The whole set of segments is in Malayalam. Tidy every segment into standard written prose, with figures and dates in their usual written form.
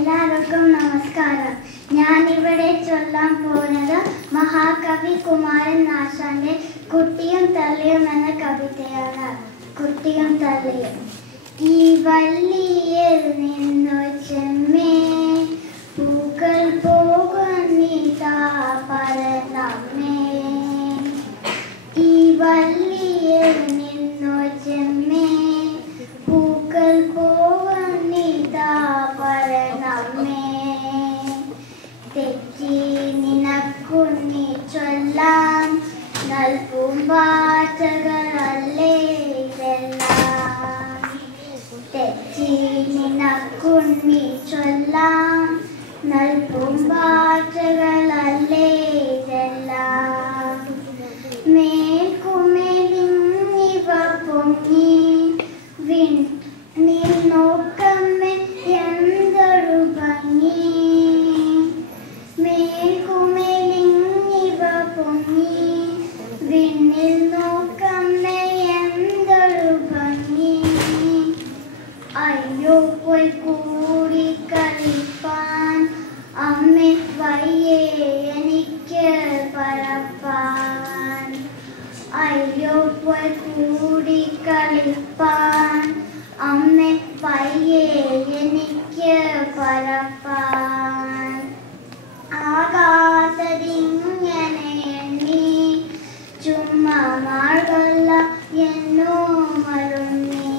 എല്ലാവർക്കും നമസ്കാരം. ഞാനിവിടെ ചൊല്ലാൻ പോകുന്നത് മഹാകവി കുമാരൻ ആശാന്റെ കുട്ടിയും തള്ളിയും എന്ന കവിതയാണ്. കുട്ടിയും തള്ളിയും. ഈ വള്ളിയിൽ നിന്നു ചെമ്മേ പൂക്കൾ പോകുന്നിതാ പരന്നമ്മേ. ഈ വള്ളിയിൽ നിന്നു ചെമ്മേ പൂക്കൾ പോകുന്നിതാ പരന്നമ്മേ. തെറ്റി നിനക്കുണ്ണി ചൊല്ലാം നൽപൂമ്പാറ്റകളല്ലേ ഇതെല്ലാം. തെറ്റി നിനക്കുണ്ണി ചൊല്ലാം നൽപൂമ്പാറ്റകളല്ലേ ഇതെല്ലാം. മേൽക്കുമേലിങ്ങിവ പൊങ്ങി വിണ്ണിൽ നോക്കമ്മേ എന്തൊരു ഭംഗി. മേൽക്കുമേലിങ്ങിവ പൊങ്ങി വിണ്ണിൽ നോക്കമ്മേ എന്തൊരു ഭംഗി. അയ്യോ പോയി കൂടി കളിപ്പാൻ അമ്മേ വയ്യേ എനിക്ക് പറപ്പാൻ. അയ്യോ പോയി കൂടി കളിപ്പാൻ അമ്മേ വയ്യേ എനിക്ക് പറപ്പാൻ. ആകാശത്തിങ്ങനെ എണ്ണി ചുമ്മാ മാർഗല്ല എന്നോ മരുണ്ണി.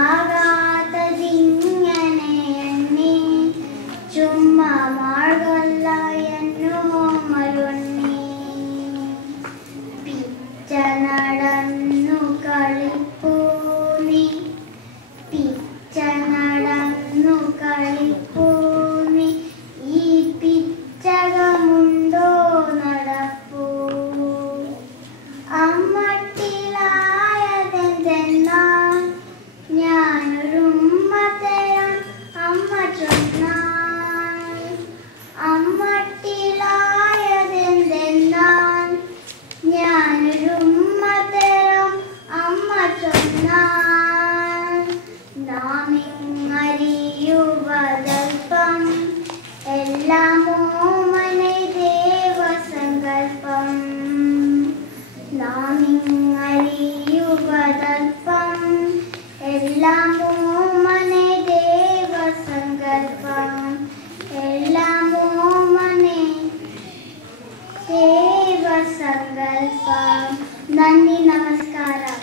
ആകാശത്തിങ്ങനെ എണ്ണി ചുമ്മാ മാർഗല്ല എന്നോ മരുണ്ണി. പിച്ച നടന്നു കളിപ്പൂനി പിച്ച നടന്നു കളിപ്പൂനി. ഈ പിച്ചകമുണ്ടോ നടപ്പൂ. അമ്മട്ടിലായതെന്തെന്നാൽ ഞാനൊരുമ്മ തരാം അമ്മ ചൊന്നാൽ. അമ്മട്ടിലായതെന്തെന്നാൽ ഞാനൊരുമ്മ തരാം അമ്മ ചൊന്നാൽ. നാമിങ്ങറിയുവതൽപ്പം എല്ലാമോ മനെ ദേവസങ്കൽപ്പം. നാമിങ്ങറിയുവതൽപ്പം എല്ലാമോ മനെ ദേവസങ്കൽപ്പം. എല്ലാമോ മനെ ദേവസങ്കൽപ്പം. നന്ദി, നമസ്കാരം.